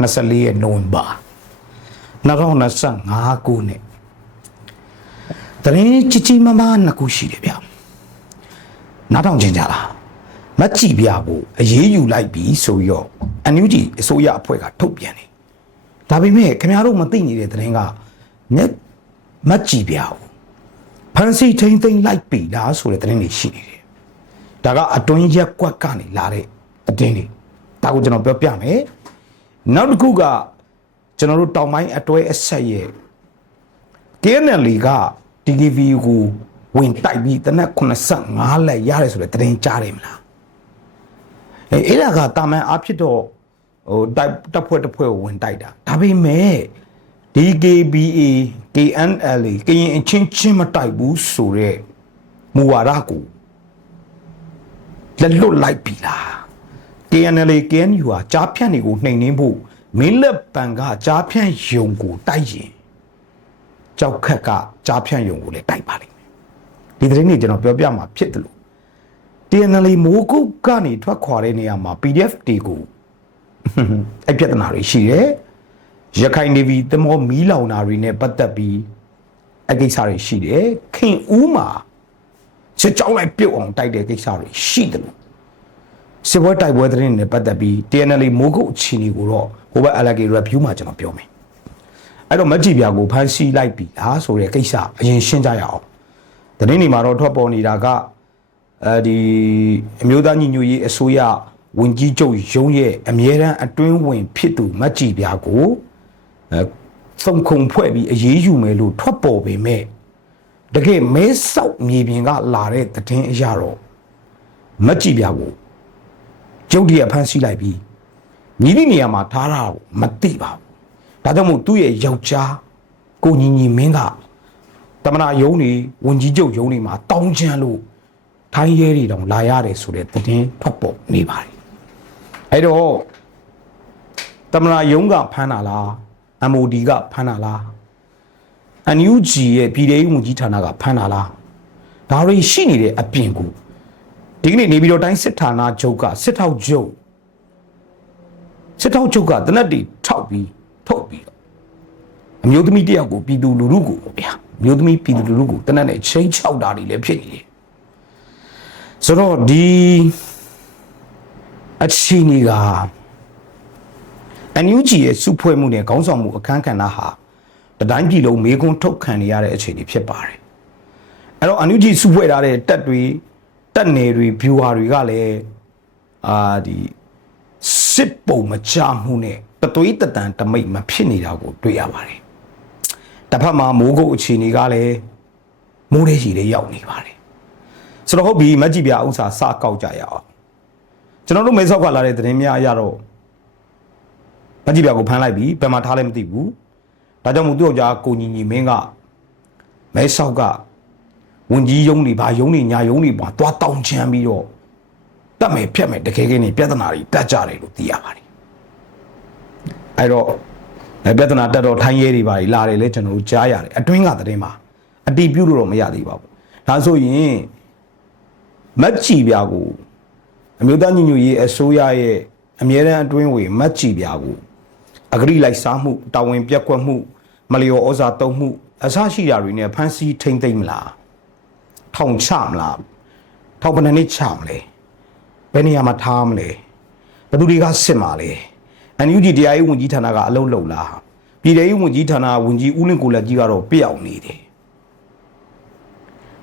24ရက်နိုဝင်ဘာ2025ခုနှစ်တရင်ကြီးကြီးမားမားနှစ်ခုရှိတယ်ဗျနားထောင်ကြကြလားမက်ကြည့်ပြဖို့အရေးယူလိုက်ပြီဆိုပြီးတော့အန်ယူဂျီအစိုးရအဖွဲ့ကထုတ်ပြန်တယ်ဒါပေမဲ့ခင်ဗျားတို့မသိနေတဲ့တရင်ကမျက်မက်ကြည့်ပြဖို့ဖန်စီထိမ့်သိမ့်လိုက်ပြီလားဆိုတဲ့တရင်တွေရှိနေတယ်ဒါကအတွင်းရက်ကွက်ကနေလာတဲ့အတင်းတွေဒါကိုကျွန်တော်ပြောပြမယ် နောက်တစ်ခုကကျွန်တော်တို့တောင်ပိုင်းအတွဲအဆက်ရဲ့ KNL က DKV ကိုဝင်တိုက်ပြီးတနက်85လက်ရတယ်ဆိုတဲ့တရင်ကြားတယ်မလားအဲအဲ့ဒါကတာမန်အဖြစ်တော့ဟိုတိုက်တပ်ဖွဲ့တစ်ဖွဲ့ကိုဝင်တိုက်တာဒါပေမဲ့ DKBA KNL ကရင်အချင်းချင်းမတိုက်ဘူးဆိုတဲ့မူဝါဒကိုလက်လွတ်လိုက်ပြီလား KNL KNU ဟာကြားဖြန့်တွေကိုနှိမ်နှင်းဖို့မင်းလက်ပံကကြားဖြန့်ယုံကိုတိုက်ရင်ကြောက်ခက်ကကြားဖြန့်ယုံကိုလည်းတိုက်ပါလိမ့်မယ်ဒီသတင်းတွေကျွန်တော်ပြောပြမှာဖြစ်တယ်လို့ TNL မိုးကုတ်ကနေထွက်ခွာတဲ့နေရာမှာ PDF တွေကိုအဲ့ပြဿနာတွေရှိတယ်ရခိုင်နေပြီတမောမီးလောင်တာတွေနဲ့ပတ်သက်ပြီးအကိစ္စတွေရှိတယ်ခင်ဦးမှာစစ်ကြောင်းလိုက်ပြုတ်အောင်တိုက်တဲ့ကိစ္စတွေရှိတယ်လို့ စစ်ပွဲတိုက်ပွဲသတင်းတွေနဲ့ပတ်သက်ပြီး TNL မိုးကုတ်အခြေအနေကိုတော့ဟိုဘက် LK review မှာကျွန်တော်ပြောမယ်အဲ့တော့မက်ကြီးပြာကိုဖမ်းဆီးလိုက်ပြီလားဆိုတဲ့ကိစ္စအရင်ရှင်းကြရအောင်သတင်းတွေမှာတော့ထွက်ပေါ်နေတာကအဲဒီအမျိုးသားညီညွတ်ရေးအစိုးရဝင်ကြီးချုပ်ရုံးရဲ့အမြဲတမ်းအတွင်းဝင်ဖြစ်သူမက်ကြီးပြာကိုအဲစုံခုံဖွဲ့ပြီးအရေးယူမယ်လို့ထွက်ပေါ်ပေမဲ့တကယ်မဲဆောက်မြေပြင်ကလာတဲ့သတင်းအရတော့မက်ကြီးပြာကို ကျုပ်တည်းဖမ်းဆီးလိုက်ပြီးမြည်သည့်နေရာမှာထားတာကိုမသိပါဘူး။ဒါကြောင့်မို့သူ့ရဲ့ယောက်ျားကိုညီညီမင်းကတမနာယုံနေဝင်ကြီးကျုပ်ယုံနေမှာတောင်းချမ်းလို့ထိုင်းရဲတွေတောင်လာရတယ်ဆိုတဲ့သတင်းထွက်ပေါ်နေပါတယ်။အဲ့တော့တမနာယုံကဖမ်းတာလား MOD ကဖမ်းတာလား NUG ရဲ့ပြည်ထောင်ဝင်ကြီးဌာနကဖမ်းတာလားဒါတွေရှိနေတဲ့အပြင်ကို ဒီကနေ့နေပြည်တော်တိုင်းစစ်ဌာနချုပ်ကစစ်ထောက်ချုပ်စစ်ထောက်ချုပ်ကတနက်တီထောက်ပြီးထုတ်ပြီးတော့အမျိုးသမီးတယောက်ကိုပြည်သူလူထုကိုဗျာအမျိုးသမီးပြည်သူလူထုကိုတနက်နဲ့ချိန်ချောက်တာတွေလည်းဖြစ်နေတယ်ဆိုတော့ဒီအချင်းကြီးကအန်ယူဂျီရဲ့စုဖွဲ့မှုနဲ့ခေါင်းဆောင်မှုအခမ်းကဏ္ဍဟာတတိုင်းပြည်လုံးမေခွန်းထုတ်ခံနေရတဲ့အခြေအနေဖြစ်ပါတယ်အဲ့တော့အန်ယူဂျီစုဖွဲ့ထားတဲ့တက်တွေ တက်နယ်တွေ viewer တွေကလည်းအာဒီစစ်ပုံမချမှုနဲ့တသွေးတတန်တမိတ်မဖြစ်နေတာကိုတွေ့ရပါတယ်။တစ်ဖက်မှာမိုးကုတ်အခြေအနေကလည်းမိုးရဲရှိလေးရောက်နေပါတယ်။ဆိုတော့ဟုတ်ပြီမက်ကြီးပြဥစ္စာစကောက်ကြရအောင်။ကျွန်တော်တို့မဲဆောက်ကလာတဲ့သတင်းများအရတော့မက်ကြီးပြကိုဖမ်းလိုက်ပြီဘယ်မှာထားလဲမသိဘူး။ဒါကြောင့်မို့သူ့ယောက်ျားကိုညီညီမင်းကမဲဆောက်က ဝင်ကြီးယုံတွေဗာယုံတွေညာယုံတွေပါသွားတောင်းချမ်းပြီးတော့တက်မယ်ဖြတ်မယ်တကယ်ကြီးနေပြဿနာတွေတက်ကြတယ်လို့သိရပါတယ်အဲ့တော့အဲပြဿနာတက်တော့ထိုင်းရဲတွေပါလာတယ်လေကျွန်တော်တို့ကြားရတယ်အတွင်းကသတင်းပါအတီးပြုလို့တော့မရသေးပါဘူးဒါဆိုရင်မက်ချီပြာကိုအမျိုးသားညီညွတ်ရေးအစိုးရရဲ့အမြဲတမ်းအတွင်းဝင်မက်ချီပြာကိုအဂရိလိုက်စားမှုတာဝန်ပြက်ကွက်မှု မလျော်ဩဇာတုံးမှုအစရှိတာတွေနဲ့ဖမ်းဆီးထိမ့်သိမ့်မလား ထောင်ချမလားထောင်ပဏ္ဏနှစ်ချမလဲဘယ်နေရာမှာထားမလဲဘယ်သူတွေကစစ်မှာလဲအန်ယူဂျီတရားရေးဝန်ကြီးဌာနကအလုပ်လုပ်လားပြည်ထောင်ရေးဝန်ကြီးဌာနဝန်ကြီးဦးလင့်ကိုလက်ကြီးကတော့ပြောက်နေတယ်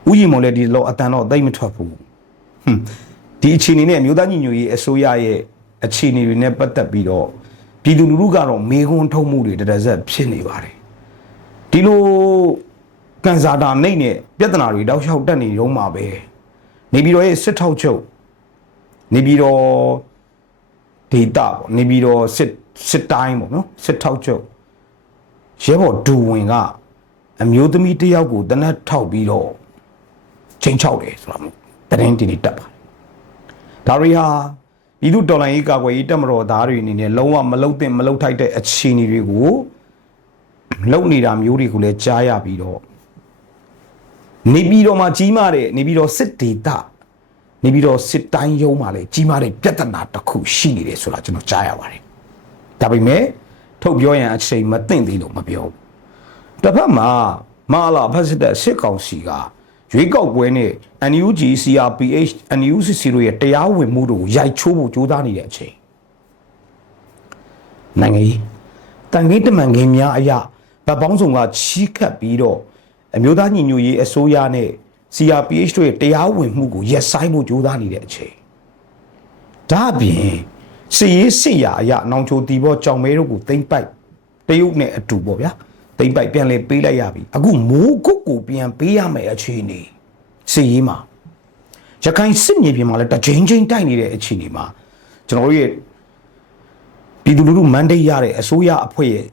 ဦးကြီးမော်လည်းဒီလောအတန်တော့သိမ့်မထွက်ဘူးဟွန်းဒီအခြေအနေနဲ့အမျိုးသားညီညွတ်ရေးအစိုးရရဲ့အခြေအနေတွေနဲ့ပတ်သက်ပြီးတော့ပြည်သူလူထုကတော့မေခွန်းထုံးမှုတွေတရဇက်ဖြစ်နေပါတယ်ဒီလို ကန်စာတာနှိမ့်နဲ့ပြဿနာတွေတောက်လျှောက်တက်နေရုံမှာပဲနေပြည်တော်ရဲ့စစ်ထောက်ချုပ်နေပြည်တော်ဒေတာပေါ့နေပြည်တော်စစ်စစ်တိုင်းပေါ့နော်စစ်ထောက်ချုပ်ရဲဘော်ဒူဝင်ကအမျိုးသမီးတစ်ယောက်ကိုတနက်ထောက်ပြီးတော့ချိန်ချောက်တယ်ဆိုတာမျိုးတရင်တီတီတက်ပါဒါတွေဟာပြည်သူတော်လှန်ရေးကာကွယ်ရေးတပ်မတော်သားတွေအနေနဲ့လုံးဝမလုံသင့်မလုံထိုက်တဲ့အခြေအနေတွေကိုလုံနေတာမျိုးတွေကိုလည်းကြားရပြီးတော့ နေပြည်တော်မှာကြီးမားတဲ့နေပြည်တော်စစ်ဒေသနေပြည်တော်စစ်တိုင်းရုံးမှာလည်းကြီးမားတဲ့ပြဿနာတစ်ခုရှိနေတယ်ဆိုတာကျွန်တော်ကြားရပါတယ်။ဒါပေမဲ့ထုတ်ပြောရင်အချိန်မသိမ့်သေးလို့မပြောဘူးတစ်ဖက်မှာမာလာဖက်စစ်တဲ့စစ်ကောင်စီကရွေးကောက်ပွဲနဲ့ NUG CRPH NUCC တို့ရဲ့တရားဝင်မှုတို့ကိုရိုက်ချိုးဖို့ကြိုးစားနေတဲ့အချိန်နိုင်ငံရေးတန်ခင်းတမန်ခင်းများအရာဗတ်ပေါင်းဆောင်ကချီးခတ်ပြီးတော့ အမျိုးသားညီညွတ်ရေးအစိုးရနဲ့ CRPH တို့ရဲ့တရားဝင်မှုကိုရက်ဆိုင်ဖို့ကြိုးစားနေတဲ့အချိန်ဒါအပြင်စစ်ရေးစစ်ရာအရာနောင်ချိုတီဘောကြောင်မဲတို့ကိုသိမ့်ပိုက်တရုတ်နဲ့အတူပေါ့ဗျာသိမ့်ပိုက်ပြန်လဲပေးလိုက်ရပြီအခုမိုးကုတ်ကိုပြန်ပေးရမယ်အခြေအနေစစ်ရေးမှာရခိုင်စစ်မြေပြင်မှာလည်းတကြိမ်ကြိမ်တိုက်နေတဲ့အခြေအနေမှာကျွန်တော်တို့ရဲ့ပြည်သူလူထုမန်ဒေးရတဲ့အစိုးရအဖွဲ့ရဲ့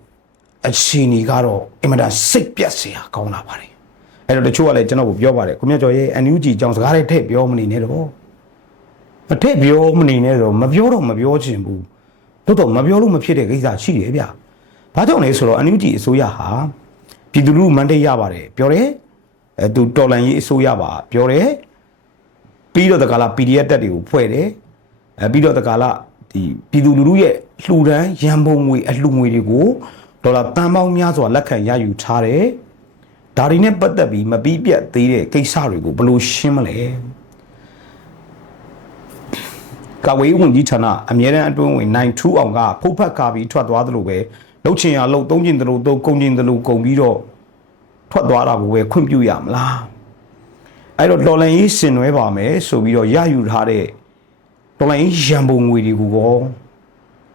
အခြေအနေကတော့အင်မတန်စိတ်ပြတ်စရာကောင်းလာပါတယ်အဲ့တော့တချို့ကလည်းကျွန်တော်ကိုပြောပါတယ်ကိုမြတ်ကျော်ရဲ့ NUG ကြောင့်စကားတွေထည့်ပြောမနေနဲ့တော့မထည့်ပြောမနေနဲ့တော့မပြောတော့မပြောချင်ဘူးတို့တော့မပြောလို့မဖြစ်တဲ့ကိစ္စရှိတယ်ဗျဘာကြောင့်လဲဆိုတော့ NUG အစိုးရဟာပြည်သူလူထုမန်ဒေးရပါတယ်ပြောတယ်အဲသူတော်လန်ရေးအစိုးရပါပြောတယ်ပြီးတော့တကလာ PDF တက်တွေကိုဖွဲ့တယ်အဲပြီးတော့တကလာဒီပြည်သူလူထုရဲ့လှူဒန်းရန်ပုံငွေအလှူငွေတွေကို ဒေါ်လာတန်ပေါင်းများစွာလက်ခံရယူထားတယ်ဒါတွေနဲ့ပတ်သက်ပြီးမပြီးပြတ်သေးတဲ့ကိစ္စတွေကိုဘယ်လိုရှင်းမလဲကာဝေးဝန်ကြီးဌာနအမြဲတမ်းအတွင်းဝင်နိုင်ထူးအောင်ကဖုတ်ဖက်ကာပြီးထွက်သွားသလိုပဲလှုပ်ချင်ရလှုပ်သုံးချင်သလိုသုံးကုန်ချင်သလိုကုန်ပြီးတော့ထွက်သွားတာကိုပဲခွင့်ပြုရမလားအဲ့တော့တော်လန်ရေးဆင်နွှဲပါမယ်ဆိုပြီးတော့ရယူထားတဲ့တော်လိုင်းရန်ပုံငွေတွေကိုကော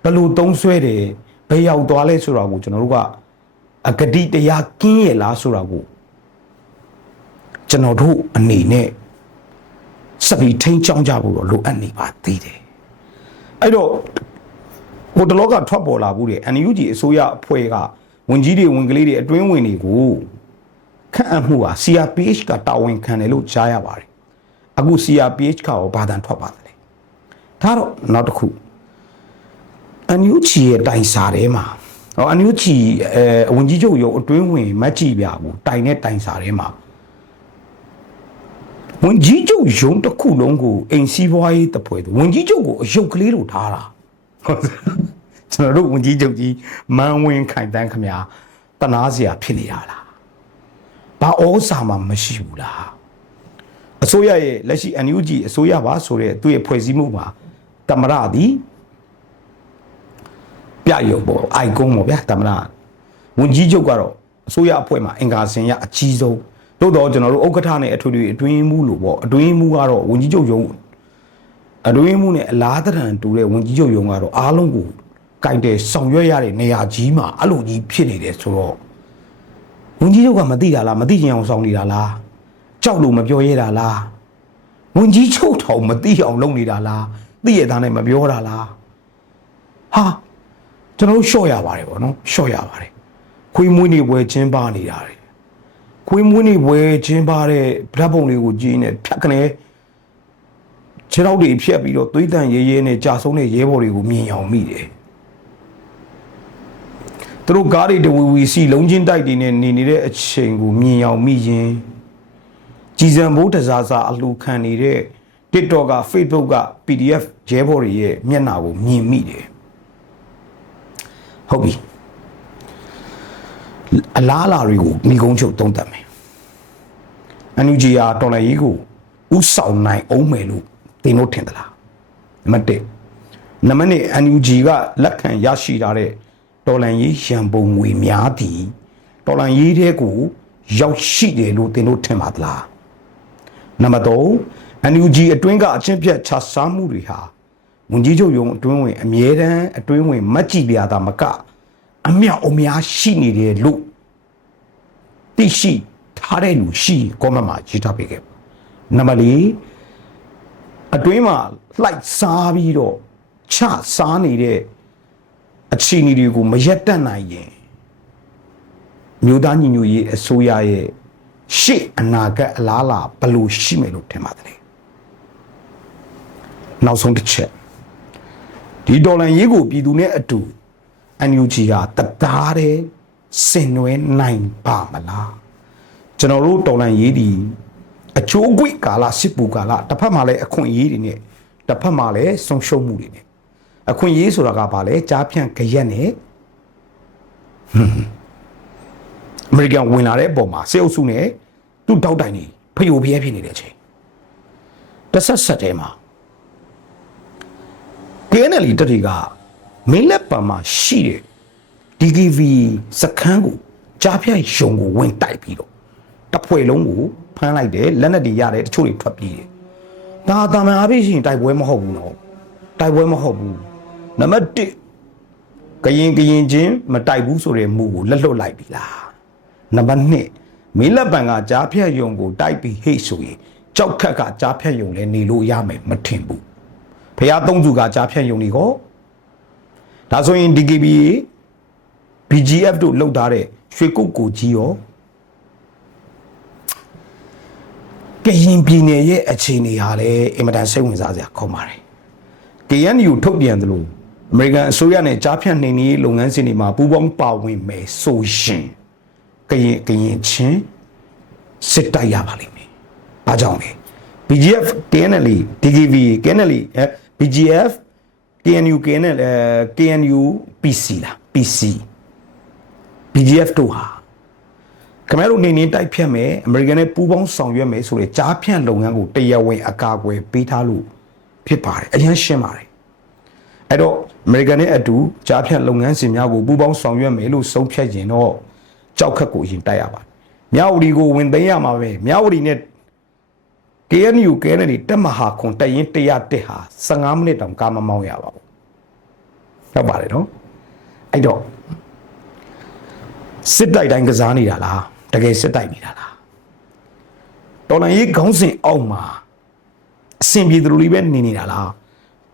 ဘယ်လိုသုံးဆွဲတယ် ဘယ်ရောက်သွားလဲဆိုတာကိုကျွန်တော်တို့ကအဂတိတရားကင်းရဲ့လားဆိုတာကိုကျွန်တော်တို့အနေနဲ့စပီထိန်ချောင်းကြဖို့တော့လိုအပ်နေပါသေးတယ်အဲ့တော့ဟိုတလောကထွက်ပေါ်လာဘူးတဲ့ NUG အစိုးရအဖွဲ့ကဝင်ကြီးတွေဝင်ကလေးတွေအတွင်းဝင်တွေကိုခန့်အပ်မှုဟာ CRPH ကတာဝန်ခံတယ်လို့ကြားရပါတယ်အခု CRPH ကရောဘာတန်ထွက်ပါတယ်ဒါတော့နောက်တစ်ခု အန်ယူချီရဲ့တိုင်စာထဲမှာဟောအန်ယူချီအဲအဝင်ကြီးချုပ်ရုံအတွင်းဝင်မတ်ကြည့်ပြဘူးတိုင်နဲ့တိုင်စာထဲမှာဝင်ကြီးချုပ်ရုံတစ်ခုလုံးကိုအိမ်စီးပွားရေးတပွဲဝင်ကြီးချုပ်ကိုအယုတ်ကလေးလိုထားတာကျွန်တော်တို့ဝင်ကြီးချုပ်ကြီးမန်ဝင်ခိုင်တန်းခမညာတနာစရာဖြစ်နေရလားဘာဩစာမှမရှိဘူးလားအစိုးရရဲ့လက်ရှိ NUG အစိုးရပါဆိုတဲ့သူ့ရဲ့ဖွဲ့စည်းမှုမှာတမရသည် ပြရုပ်ပေါ့အိုင်ကွန်းပေါ့ဗျာတမရဝန်ကြီးချုပ်ကတော့အစိုးရအဖွဲ့မှာအင်္ဂါစင်ရအကြီးဆုံးသို့တော့ကျွန်တော်တို့ဥက္ကဋ္ဌနဲ့အထွေထွေအတွင်းမှုလို့ပေါ့အတွင်းမှုကတော့ဝန်ကြီးချုပ်ယုံအတွင်းမှုနဲ့အလားတရံတူတဲ့ဝန်ကြီးချုပ်ယုံကတော့အားလုံးကိုကင်တယ်ဆောင်ရွက်ရတဲ့နေရာကြီးမှာအဲ့လိုကြီးဖြစ်နေတယ်ဆိုတော့ဝန်ကြီးချုပ်ကမသိတာလားမသိချင်အောင်ဆောင်နေတာလားကြောက်လို့မပြောရတာလားဝန်ကြီးချုပ်ထောင်မသိအောင်လုပ်နေတာလားသိရတာနဲ့မပြောတာလားဟာ ကျွန်တော်တို့ရှော့ရပါတယ်ဗောနော်ရှော့ရပါတယ်ခွေးမွေးနေပွဲချင်းပါနေတာလေခွေးမွေးနေပွဲချင်းပါတဲ့ဗတ်ပုံလေးကိုကြည့်နေဖြတ်ကနေခြေထောက်တွေဖြတ်ပြီးတော့သွေးတန်ရဲရဲနဲ့ကြာဆုံးတဲ့ရဲဘော်တွေကိုမြင်အောင်မိတယ်သူတို့ကားတွေတဝီဝီစီလုံးချင်းတိုက်တွေနဲ့နေနေတဲ့အချိန်ကိုမြင်အောင်မိရင်ကြည်စံဘိုးတစားစားအလှခံနေတဲ့ TikTok က Facebook က PDF ရဲဘော်တွေရဲ့မျက်နှာကိုမြင်မိတယ် ဟုတ်ပြီအလားအလာတွေကိုမိကုန်းချုပ်သုံးသပ်မယ်အန်ယူဂျီယာတော်လိုင်းကြီးကိုဥဆောင်နိုင်အောင်မယ်လို့တင်လို့ထင်သလားနံပါတ်1နံပါတ်2 NUG ကလက်ခံရရှိထားတဲ့တော်လန်ရေးရန်ပုံငွေများသည်တော်လန်ရေးတဲ့ကိုရောက်ရှိတယ်လို့တင်လို့ထင်ပါသလားနံပါတ်3 NUG အတွင်းကအချင်းပြတ်ခြားစားမှုတွေဟာ ဝန်ကြီးချုပ်ယုံအတွင်းဝင်အမြဲတမ်းအတွင်းဝင်မတ်ကြည်ပြာတာမကအမြောက်အများရှိနေတယ်လို့သိရှိထားတဲ့လူရှိကောမန့်မှာရေးထားပေးခဲ့နံပါတ်4အတွင်းမှာလှိုက်စားပြီးတော့ချစားနေတဲ့အခြေအနေတွေကိုမရက်တတ်နိုင်ရင်မြို့သားညီညွတ်ရေးအစိုးရရဲ့ရှေ့အနာဂတ်အလားအလာဘယ်လိုရှိမယ်လို့ထင်ပါတယ်နောက်ဆုံးတစ်ချက် ဒီဒေါ်လာရေးကိုပြည်သူနဲ့အတူ NUG ကတသားတဲ့ဆင်နွှဲနိုင်ပါမလားကျွန်တော်တို့ဒေါ်လာရေးဒီအချိုးကွေကာလစစ်ပူကာလတစ်ဖက်မှာလည်းအခွင့်အရေးတွေနဲ့တစ်ဖက်မှာလည်းဆုံးရှုံးမှုတွေနဲ့အခွင့်အရေးဆိုတာကဘာလဲကြားဖြန့်ကြရက်နဲ့အမေရိကန်ဝင်လာတဲ့အပေါ်မှာစေအုပ်စုနဲ့သူ့တောက်တိုင်နေဖျို့ဖျဲဖြစ်နေတဲ့အချိန်တစ်ဆက်ဆက်တည်းမှာ KNL တက်တွေကမင်းလက်ပံမှာရှိတဲ့ DKV စခန်းကိုကြားဖြတ်ရုံကိုဝင်တိုက်ပြီးတော့တစ်ဖွဲ့လုံးကိုဖမ်းလိုက်တယ်လက်နက်တွေရတယ်တချို့တွေထွက်ပြေးတယ်ဒါတာမန်အပြည့်ရှင်တိုက်ပွဲမဟုတ်ဘူးနော်တိုက်ပွဲမဟုတ်ဘူးနံပါတ်1ကရင်ကရင်ချင်းမတိုက်ဘူးဆိုတဲ့မူကိုလက်လွတ်လိုက်ပြီလားနံပါတ်2မင်းလက်ပံကကြားဖြတ်ရုံကိုတိုက်ပြီးဟိတ်ဆိုရင်ကြောက်ခက်ကကြားဖြတ်ရုံလဲနေလို့ရမယ်မထင်ဘူး ဖះသုံးစုကကြားဖြတ်ရုံတွေကိုဒါဆိုရင် DKB BGF တို့လောက်ထားတဲ့ရွှေကုတ်ကိုကြီးရောကရင်ပြည်နယ်ရဲ့အခြေအနေဟာလည်းအင်မတန်စိတ်ဝင်စားစရာခေါင်းပါတယ်။ KNU ထုတ်ပြန်သလိုအမေရိကန်အစိုးရနဲ့ကြားဖြတ်နှိမ်နင်းရေးလုပ်ငန်းစဉ်တွေမှာပူးပေါင်းပါဝင်မယ်ဆိုရင်ကရင်ကရင်ချင်းစစ်တိုက်ရပါလိမ့်မယ်။အားကြောင့်လေ BGF KNL DKV KNL အဲ BGF KNU KNL အဲ KNU PC လား PC BGF တို့ဟာခင်ဗျားတို့နေနေတိုက်ဖြတ်မယ်အမေရိကန်နဲ့ပူးပေါင်းဆောင်ရွက်မယ်ဆိုတဲ့ကြားဖြန့်လုပ်ငန်းကိုတရားဝင်အကာအကွယ်ပေးထားလို့ဖြစ်ပါတယ်အရင်ရှင်းပါတယ်အဲ့တော့အမေရိကန်နဲ့အတူကြားဖြန့်လုပ်ငန်းစဉ်များကိုပူးပေါင်းဆောင်ရွက်မယ်လို့ဆုံးဖြတ်ရင်တော့ကြောက်ခက်ကိုရင်တိုက်ရပါတယ်မြဝတီကိုဝင်သိမ်းရမှာပဲမြဝတီနဲ့ KNU KNL တက်မဟာခွန်တက်ရင်100တက်ဟာ15မိနစ်တောင်ကားမမောင်းရပါဘူးဟုတ်ပါတယ်နော်အဲ့တော့စစ်တိုက်တိုင်းကစားနေတာလားတကယ်စစ်တိုက်နေတာလားတော်လန်ရေးခေါင်းစဉ်အောက်မှာအဆင်ပြေသူလိုပဲနေနေတာလား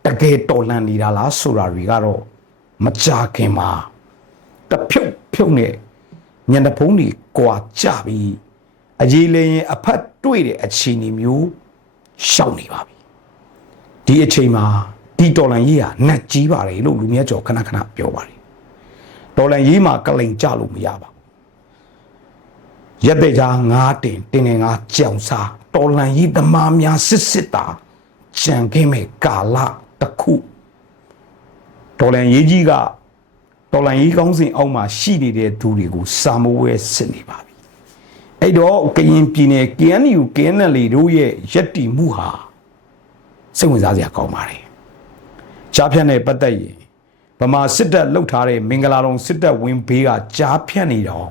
တကယ်တော်လန်နေတာလားဆိုတာတွေကတော့မကြခင်မှာတဖြုတ်ဖြုတ်နဲ့ညနေဖုံးတွေကွာကြပြီး အကြီးလည်းရင်အဖတ်တွေ့တဲ့အခြေအနေမျိုးရှောက်နေပါပြီဒီအချိန်မှာဒီတော်လန်ရေးဟာနှက်ကြီးပါတယ်လို့လူမြတ်ကျော်ခဏခဏပြောပါတယ်တော်လန်ရေးမှာကလိန်ကြလို့မရပါဘူးရက်တဲ့ကြားငါးတင်တင်နေငါကြောင်စားတော်လန်ရေးသမားများစစ်စစ်တာကြံခဲ့မဲ့ကာလတစ်ခုတော်လန်ရေးကြီးကတော်လန်ရေးကောင်းစဉ်အောက်မှာရှိနေတဲ့သူတွေကိုစာမိုးဝဲစစ်နေပါပြီ အဲ့တော့ကရင်ပြည်နယ် KNU KNL တို့ရဲ့ရက်တီမှုဟာစိတ်ဝင်စားစရာကောင်းပါတယ်ကြားဖြတ်နဲ့ပတ်သက်ရင်ဗမာစစ်တပ်လှုပ်ထားတဲ့မင်္ဂလာတော်စစ်တပ်ဝင်းဘေးကကြားဖြတ်နေတော့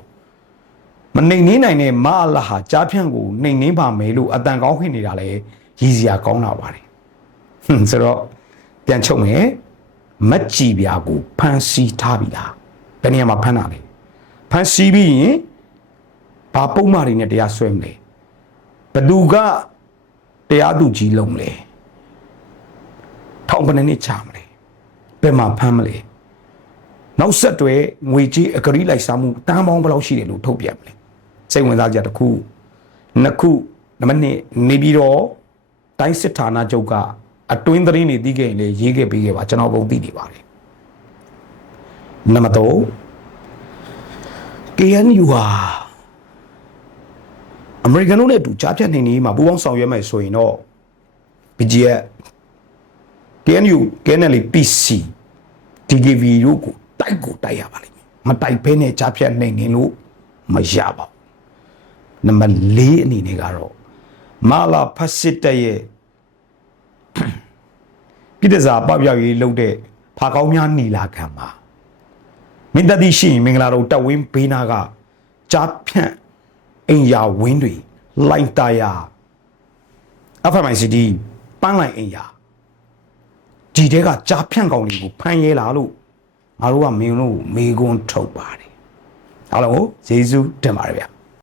မနှိမ်နှင်းနိုင်တဲ့မအလာဟာကြားဖြန့်ကိုနှိမ်နှင်းပါမယ်လို့အတန်ကောင်းခွင့်နေတာလဲရည်စရာကောင်းတာပါတယ်ဟွန်းဆိုတော့ပြန်ချုပ်မယ်မက်ကြည်ပြာကိုဖန်စီထားပြီလားဘယ်နေရာမှာဖန်တာလဲဖန်စီပြီးရင် ဘာပုံမှန်တွေနဲ့တရားစွဲမလဲဘသူကတရားသူကြီးလုံးမလဲထောင်ပနေနဲ့ချမလဲဘယ်မှာဖမ်းမလဲနောက်ဆက်တွဲငွေကြေးအကရီးလိုက်စားမှုတန်းပေါင်းဘယ်လောက်ရှိတယ်လို့ထုတ်ပြန်မလဲစိတ်ဝင်စားကြတစ်ခုနှစ်ခုနံပါတ်1နေပြီးတော့တိုင်းစစ်ဌာနချုပ်ကအတွင်းသတင်းတွေသိခဲ့ရင်လေရေးခဲ့ပေးခဲ့ပါကျွန်တော်ပုံသိနေပါတယ်နံပါတ်3 KNU ဟာ အမေရိကန်တို့နဲ့အတူကြားဖြတ်နေနေမှာပူးပေါင်းဆောင်ရွက်မယ်ဆိုရင်တော့ BGF KNU KNL PC DKV တို့ကိုတိုက်ကိုတိုက်ရပါလိမ့်မယ်မတိုက်ဘဲနဲ့ကြားဖြတ်နေနေလို့မရပါဘူးနံပါတ်4အနေနဲ့ကတော့မာလာဖက်စစ်တပ်ရဲ့ပြည်တစားပပျောက်ရေးလုပ်တဲ့ဖာကောင်းများနီလာခံမှာမင်းတတိရှိရင်မင်္ဂလာတော်တက်ဝင်းဘေးနာကကြားဖြန့် အိမ်ယာဝင်းတွေလိုင်းတာယာ FMICD ပန်းလိုက်အိမ်ယာဒီတဲကကြားဖြန့်ကောင်တွေကိုဖမ်းရဲလာလို့ငါတို့ကမင်းတို့မေကွန်းထုတ်ပါတယ်အားလုံးကိုယေရှုတင်ပါတယ်ဗျာ